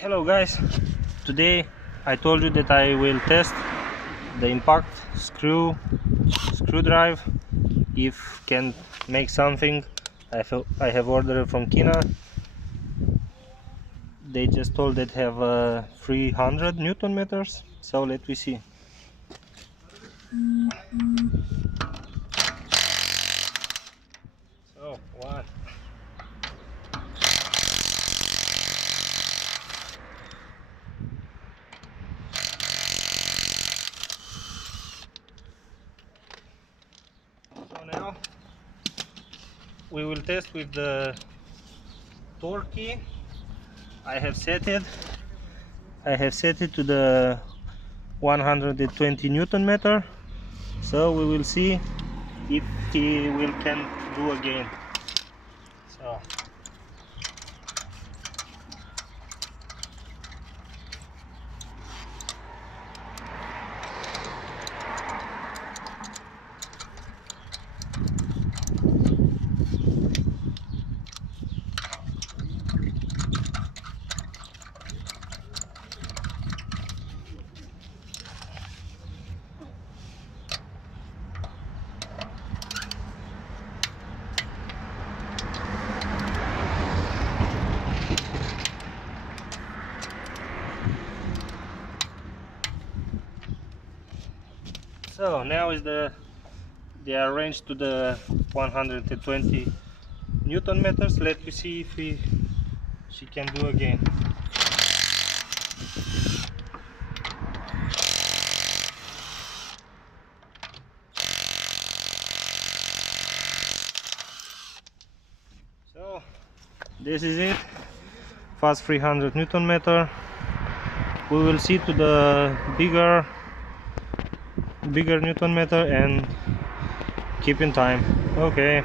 Hello guys, today I told you that I will test the impact screw drive, if can make something. I have ordered from Kina. They just told that have 300 Newton meters, so let me see. So one. So now we will test with the torque key. I have set it to the 120 Newton meter, so we will see if he can do again. So now is they are ranged to the 120 Newton meters. Let me see if she can do again. So this is it, fast 300 Newton meter. We will see to the bigger Newton meter and keep in time. Okay.